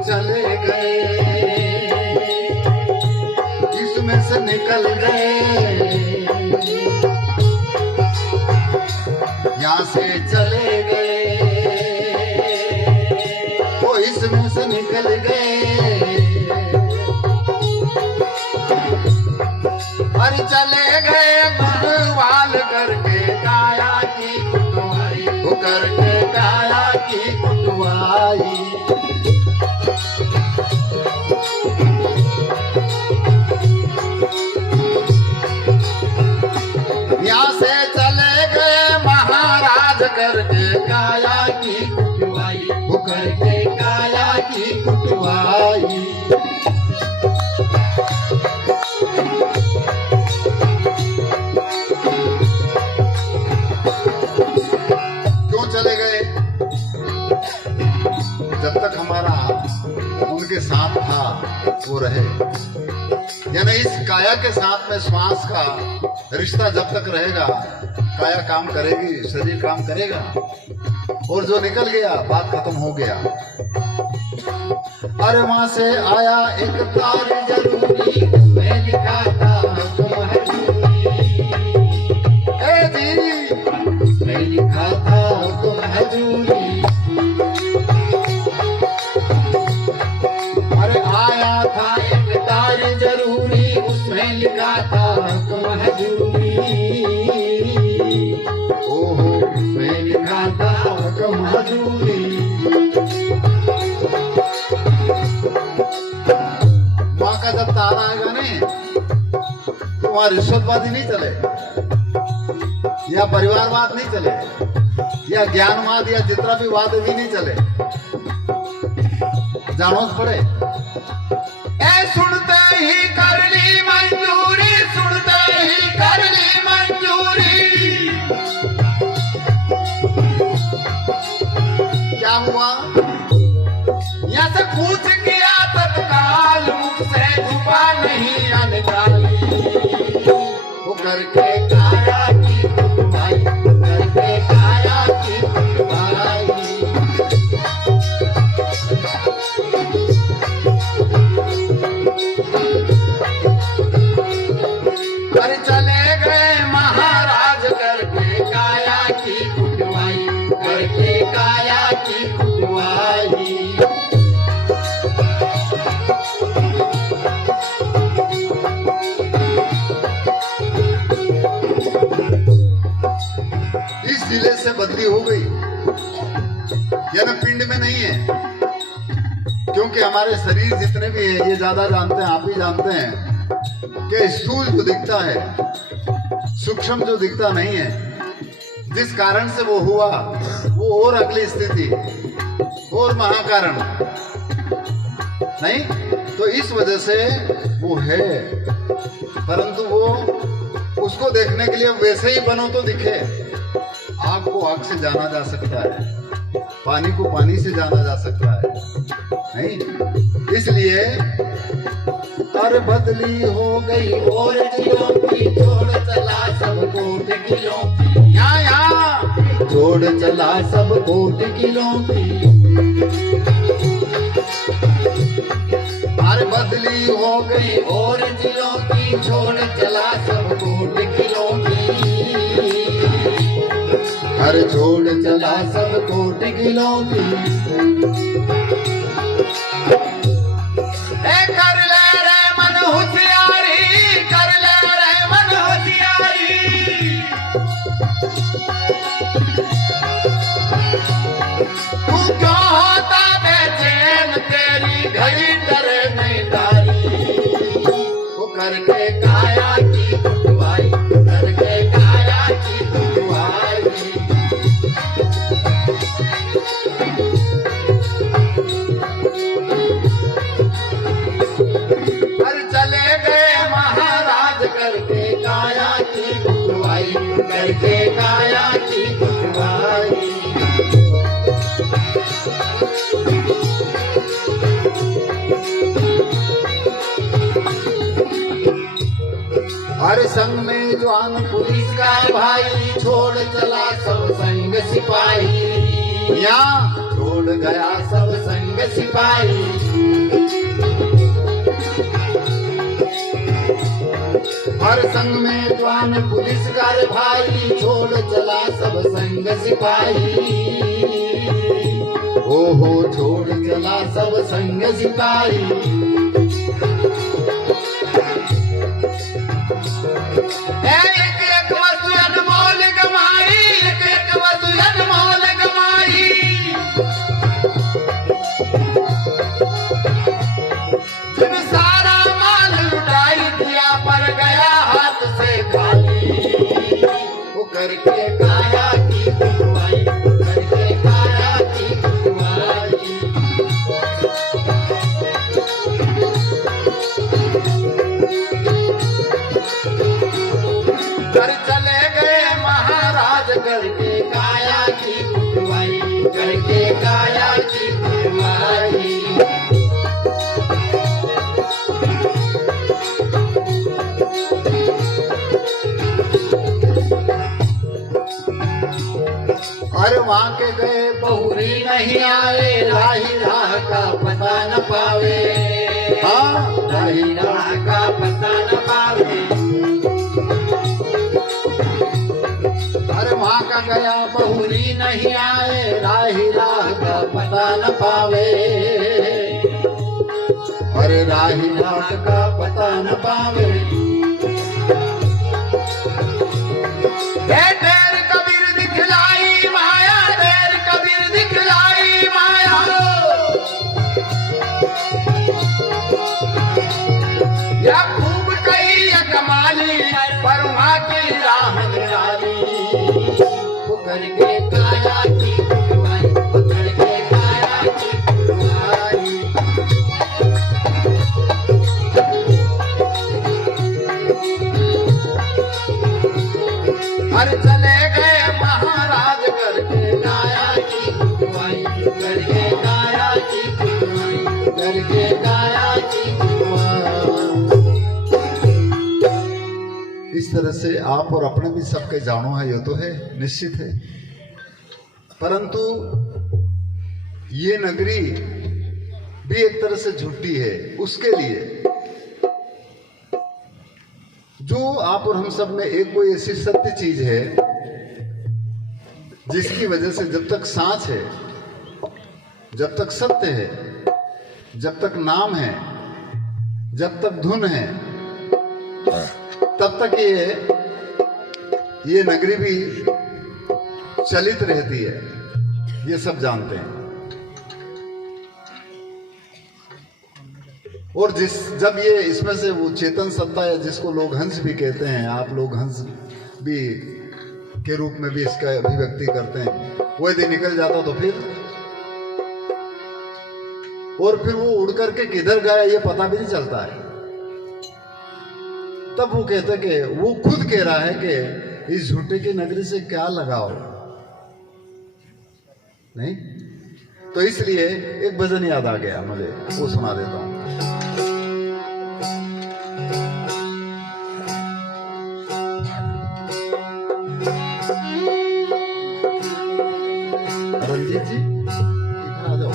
चले गए, इसमें से निकल गए, यहाँ से चले गए, वो इसमें से निकल गए। अरे चले गए मनवाल करके काया की कुटवाई, वो करके काया की कुटवाई। यहाँ से चले गए महाराज करके काया की कुटवाई, वो करके काया की कुटवाई। क्यों चले गए? जब तक हमारा उनके साथ था वो रहे, यानी इस काया के साथ में श्वास का रिश्ता जब तक रहेगा काया काम करेगी, शरीर काम करेगा। और जो निकल गया बात खत्म हो गया। अरे वहां से आया एक तार जरूरी, मैं लिखा था तुम हजूरी, ए जी मैं लिखा था तुम हजूरी। अरे आया था एक तार जरूरी, उसमें लिखा था तुम हजूरी, ओहो उसमें लिखा था तुम हजूरी। माँ का जब तारा आएगा नहीं तो वहां रिश्वतवादी नहीं चले, या परिवारवाद नहीं चले, या ज्ञानवाद या जितना भी वाद भी नहीं चले। जानो पड़े ए सुनते ही कर ली मंजूरी, सुनते ही कर ली मंजूरी। क्या हुआ? यहाँ से पूछ किया तत्काल, मुझसे छुपा नहीं अनकाली, वो करके काया की कुटवाई, करके काया की कुटवाई। अरे चले गए महाराज करके काया की कुटवाई, करके काया की कुटवाई। इस जिले से बदली हो गई, यानी पिंड में नहीं है, क्योंकि हमारे शरीर जितने भी है ये ज्यादा जानते हैं, आप भी जानते हैं कि स्थूल जो दिखता है सूक्ष्म जो दिखता नहीं है, जिस कारण से वो हुआ वो और अगली स्थिति और महाकारण नहीं, तो इस वजह से वो है। परंतु वो उसको देखने के लिए वैसे ही बनो तो दिखे। आग को आग से जाना जा सकता है, पानी को पानी से जाना जा सकता है नहीं, इसलिए अरे बदली हो गई और जिलों की, छोड़ चला सब कोट किलों की, यहाँ छोड़ चला सब कोट किलों की। अरे बदली हो गई और जिलों की, छोड़ चला सब कोट किलों की, अरे छोड़ चला सब कोट किलों की। कर ले रे मन होशियारी, कर ले रे मन होशियारी, तू क्यों होता बेचैन, तेरी घड़ी डरे नहीं तारी, वो करके काया की कुटवाई, करके काया की कुटवाई। करके काया की कुटवाई, करके काया की संग में जवान पुलिस का भाई, छोड़ चला सब संग सिपाही, यहाँ छोड़ गया सब संग सिपाही। हर संग में जवान पुलिस का भाई, छोड़ चला सब संग सिपाही। ओहो छोड़ चला सब संग सिपाही। एक एक वस्तु अनमोल कमाई, एक एक वस्तु अनमोल कमाई। जब सारा माल लुटाई दिया पर गया हाथ से खाली, वो करके काया की कमाई, करके काया की कमाई। कर चले गए महाराज करके काया की कुटवाई, करके काया की कुटवाई। अरे वहां के गए बहुरी नहीं आए, राही राह का पता न पावे। हाँ राही राह का पता न पावे। वहां का गया बहुरी नहीं आए, राही राह का पता न पावे। अरे राही राह का पता न पावे। देर कबीर दिखलाई माया, देर कबीर दिखलाई माया। या खूब कही या कमाली, पर वहां की राह निराली। करके काया की कुटवाई, करके काया की कुटवाई। हर चले गए महाराज करके काया की कुटवाई, करके काया की कुटवाई, करके काया की कुटवाई। इस तरह से आप और अपने भी सबके जानो है, ये तो है निश्चित है। परंतु ये नगरी भी एक तरह से झूठी है उसके लिए जो आप और हम सब में एक कोई ऐसी सत्य चीज है जिसकी वजह से जब तक सांस है, जब तक सत्य है, जब तक नाम है, जब तक धुन है, तब तक ये नगरी भी चलित रहती है। ये सब जानते हैं। और जब ये इसमें से वो चेतन सत्ता है जिसको लोग हंस भी कहते हैं, आप लोग हंस भी के रूप में भी इसका अभिव्यक्ति करते हैं, वो यदि निकल जाता तो फिर वो उड़ करके किधर गया ये पता भी नहीं चलता है। तब वो कहते कि वो खुद कह रहा है कि इस झूठे की नगरी से क्या लगाओ नहीं। तो इसलिए एक भजन याद आ गया मुझे, वो सुना देता हूं। रंजीत जी इधर आ जाओ।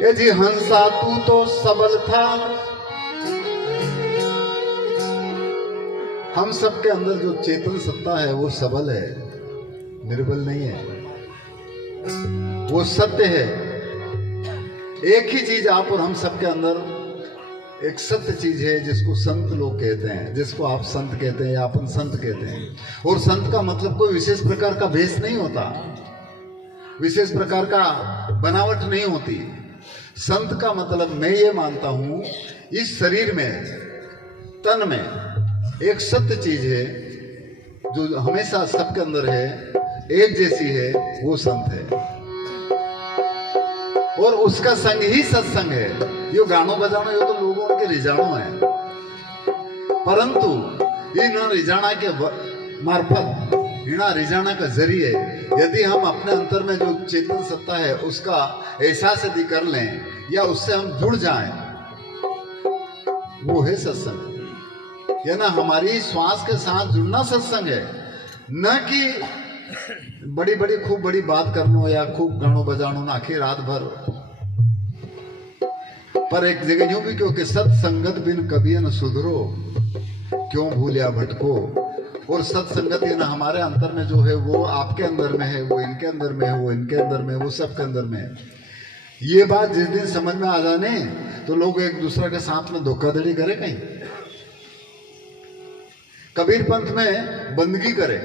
ये जी हंसा तू तो सबल था, हम सबके अंदर जो चेतन सत्ता है वो सबल है, निर्बल नहीं है, वो सत्य है। एक ही चीज आप और हम सबके अंदर एक सत्य चीज है जिसको संत लोग कहते हैं, जिसको आप संत कहते हैं या अपन संत कहते हैं। और संत का मतलब कोई विशेष प्रकार का भेष नहीं होता, विशेष प्रकार का बनावट नहीं होती। संत का मतलब मैं ये मानता हूं इस शरीर में, तन में एक सत्य चीज है जो हमेशा सबके अंदर है, एक जैसी है, वो संत है। और उसका संग ही सत्संग है। यो गानो बजानो यो तो लोगों के रिजाणो है, परंतु इन रिजाणा के मार्फत ऋणा रिझाना का जरिए यदि हम अपने अंतर में जो चेतन सत्ता है उसका एहसास यदि कर लें या उससे हम जुड़ जाएं, वो है सत्संग। या ना हमारी श्वास के साथ जुड़ना सत्संग है, न कि बड़ी बड़ी खूब बड़ी बात करनो या खूब गानो बजानो आखिर रात भर। पर एक जगह यूं भी क्योंकि सत्संगत बिन कभी न सुधरो, क्यों भूलिया भटको। और सत्संगत ये ना हमारे अंतर में जो है वो आपके अंदर में है, वो इनके अंदर में है, वो इनके अंदर में है, वो सबके अंदर में है। ये बात जिस दिन समझ में आ जाने तो लोग एक दूसरे के साथ में धोखाधड़ी करे, कहीं कबीर पंथ में बंदगी करे,